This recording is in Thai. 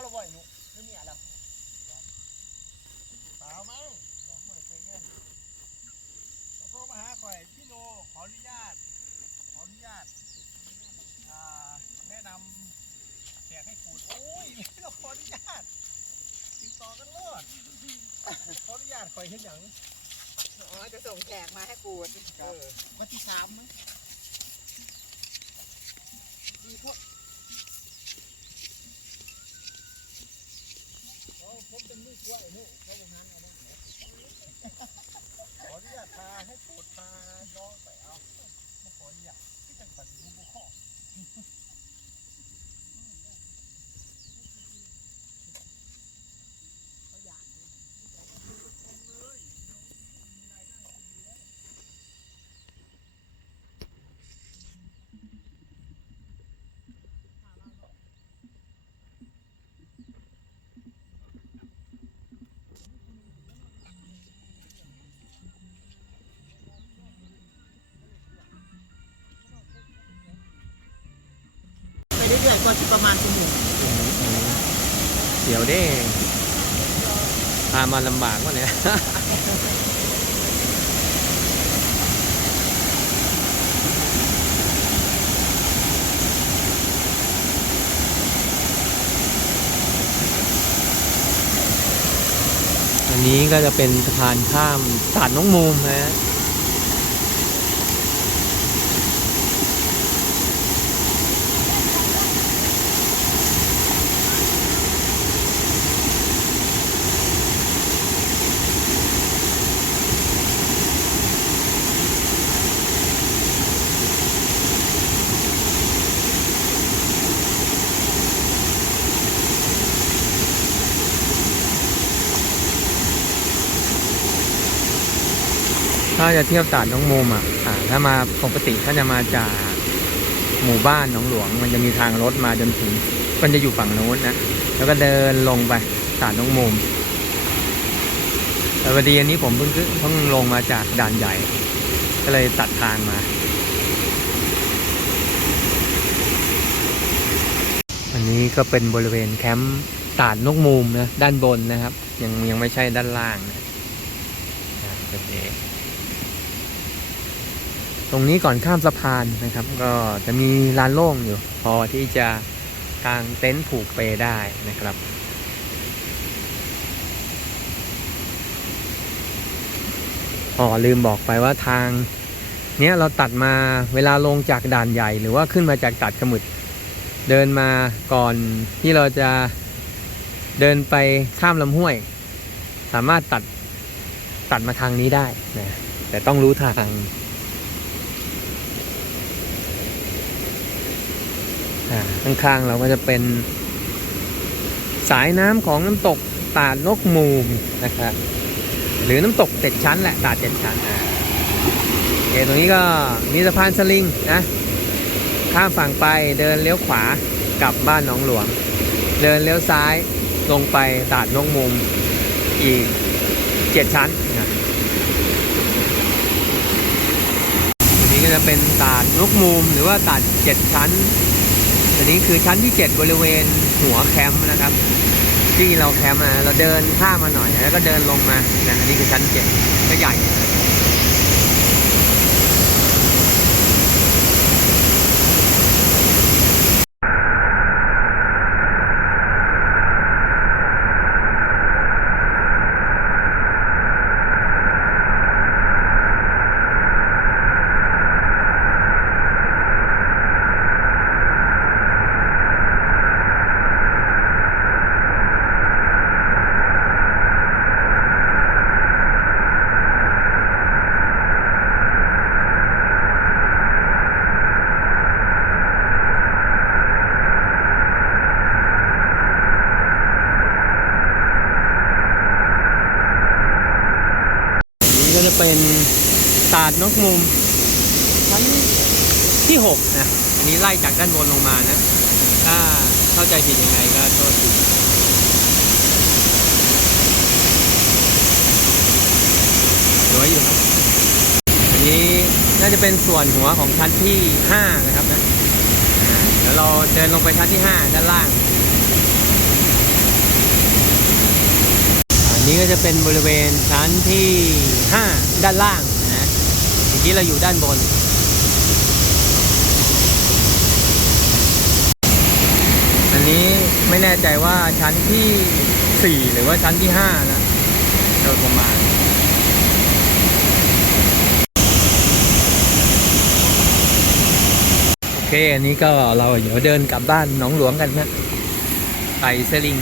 าวแล้วบ่อยหนุไม่มีอะไรสาวไหมบอกเมื่อเคยเงินแล้วโทรมาหาข่อยพี่โนขออนุญาต ขออนุญาตอ่าแนะนำแขกให้ขูดโอ้ยไม่ต้องขออนุญาตติดต่อกันโลดขออนุญาตข่อยเห็นอย่างอ๋อจะส่งแขกมาให้กูดเออวันที่สามมั้งดีพวกโอ้ผ มือกล้วยนู่นแค่นั้นขออนุญาตพาให้ปวดพาย้อนไปเอามาขออนุญาตที่จังหวัดลูกบุข้อ ไป เรื่อยๆก็ประมาณชั่วโมงเดี๋ยวเด้พามาลำบากวะเนี่ยอันนี้ก็จะเป็นสะพานข้ามตาดน้องมูมนะ ถ้าจะเที่ยวตาดน้องมูมอะอ่าถ้ามาปกติถ้าจะมาจากหมู่บ้านหนองหลวง มันจะมีทางรถมาจนถึงมันจะอยู่ฝั่งโน้นนะแล้วก็เดินลงไปตาดน้องมูมแต่พอดีอันนี้ผมเพิ่งเพิ่งลงมาจากด่านใหญ่ ก็เลยตัดทางมาอันนี้ก็เป็นบริเวณแคมป์ตาดนกมูมนะด้านบนนะครับ ยังยังไม่ใช่ด้านล่างนะอ่าแบบนี้ ตรงนี้ก่อนข้ามสะพานนะครับ ก็จะมีลานโล่งอยู่ พอที่จะกางเต็นท์ผูกเปได้นะครับ อ๋อลืมบอกไปว่าทาง เนี้ยเราตัดมาเวลาลงจากด่านใหญ่ หรือว่าขึ้นมาจากตัดขมึดเดินมาก่อนที่เราจะเดินไปข้ามลำห้วย สามารถตัดตัดมาทางนี้ได้นะแต่ต้องรู้ทางอ่า ข้างๆเราก็จะเป็นสายน้ำของน้ำตกตาดนกมูมนะครับหรือน้ำตกเจ็ดชั้นแหละตาดเจ็ดชั้นอ่าโอเคตรงนี้ก็มีสะพานสลิงนะข้ามฝั่งไปเดินเลี้ยวขวากลับบ้านหนองหลวง เดินเลี้ยวซ้ายลงไปตาดนกมุมอีกเจ็ดชั้นนะอันนี้ก็จะเป็นตาดนกมุมหรือว่าตาดเจ็ดชั้น อันนี้คือชั้นที่เจ็ดบริเวณหัวแคมป์นะครับ ที่เราแคมป์มาเราเดินข้ามมาหน่อยแล้วก็เดินลงมาอันนี้คือชั้นเจ็ดก็ใหญ่ เป็นตาดนกมุมชั้นที่หกนะอันนี้ไล่จากด้านบนลงมานะ ถ้าเข้าใจผิดยังไงก็โทษทีสวยอยู่ครับ อันนี้น่าจะเป็นส่วนหัวของชั้นที่ห้านะครับนะเดี๋ยวเราเดินลงไปชั้นที่ห้าด้านล่างี้ก็จะเป็นบริเวณชั้นที่ 5 ด้านล่างนะเมื่อกี้เราอยู่ด้านบน อันนี้ไม่แน่ใจว่าชั้นที่ 4 หรือว่าชั้นที่ 5 นะโดยประมาณโอเค อันนี้ก็เราเดี๋ยวเดินกลับบ้านหนองหลวงกันนะไต่สลิง